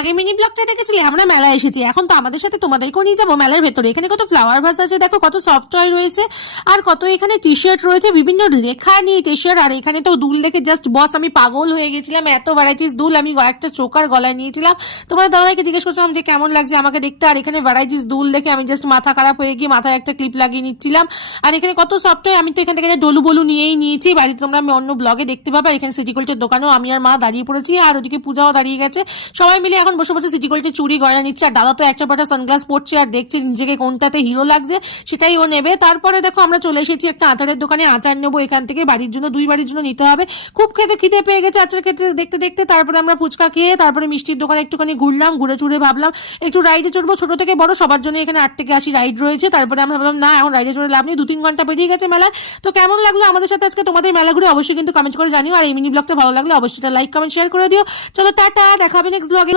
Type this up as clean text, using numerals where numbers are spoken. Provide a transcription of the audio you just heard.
আগে মিনি ব্লগটা দেখেছিলে আমরা মেলায় এসেছি, এখন তো আমাদের সাথে তোমাদেরকেও নিয়ে যাবো মেলার ভেতরে। এখানে কত ফ্লাওয়ার ভাস আছে, দেখো কত সফট টয় রয়েছে, আর কত এখানে টি শার্ট রয়েছে, বিভিন্ন লেখা নিয়ে টি শার্ট। আর এখানে তো দুল দেখে জাস্ট বস আমি পাগল হয়ে গেছিলাম, এত ভ্যারাইটিস দুল। আমি একটা চোকার গলায় নিয়েছিলাম, তোমার দাদাভাইকে জিজ্ঞেস করছিলাম যে কেমন লাগছে আমাকে দেখতে। আর এখানে ভ্যারাইটিস দুল দেখে আমি জাস্ট মাথা খারাপ হয়ে গিয়ে মাথায় একটা ক্লিপ লাগিয়ে নিচ্ছিলাম। আর এখানে কত সফট টয়, আমি তো এখান থেকে ডলু বলু নিয়েই নিয়েছি। বাড়িতে তোমরা আমি অন্য ব্লগে দেখতে পাবে। এখানে সিটি গোল্ডের দোকানেও আমি আর মা দাঁড়িয়ে পড়েছি, আর ওদিকে পূজাও দাঁড়িয়ে গেছে। সবাই মিলে এখন বসে বসে সিটি গোল্ডের চুড়ি গয়না নিচ্ছে। আর দাদা তো একটা পাটা সানগ্লাস পড়ছে আর দেখছে নিজেকে কোনটাতে হিরো লাগছে সেটাই ও নেবে। তারপরে দেখো আমরা চলে এসেছি একটা আচারের দোকানে, আচার নেবো এখান থেকে বাড়ির জন্য, 2 বাড়ির জন্য নিতে হবে। খুব খিদে পেয়ে গেছে আচার খেতে দেখতে দেখতে। তারপরে আমরা ফুচকা খেয়ে তারপরে মিষ্টির দোকানে একটুখানি ঘুরলাম, ঘুরে চুড়ে ভাবলাম একটু রাইডে চড়বো, ছোট থেকে বড় সবার জন্য এখানে 8 থেকে 80 রাইড রয়েছে। তারপরে আমরা ভাবলাম না এখন রাইডে চড়ে লাভ নেই, 2-3 ঘন্টা পেরিয়ে গেছে মেলা। তো কেমন লাগলো আমাদের সাথে আজকে তোমাদের মেলা ঘুরে অবশ্যই কিন্তু কমেন্ট করে জানিও। আর এই মিনি ব্লগটা ভালো লাগলে অবশ্যই লাইক কমেন্ট শেয়ার করে দিও। চলো টাটা, দেখা হবে নেক্সট ব্লগে।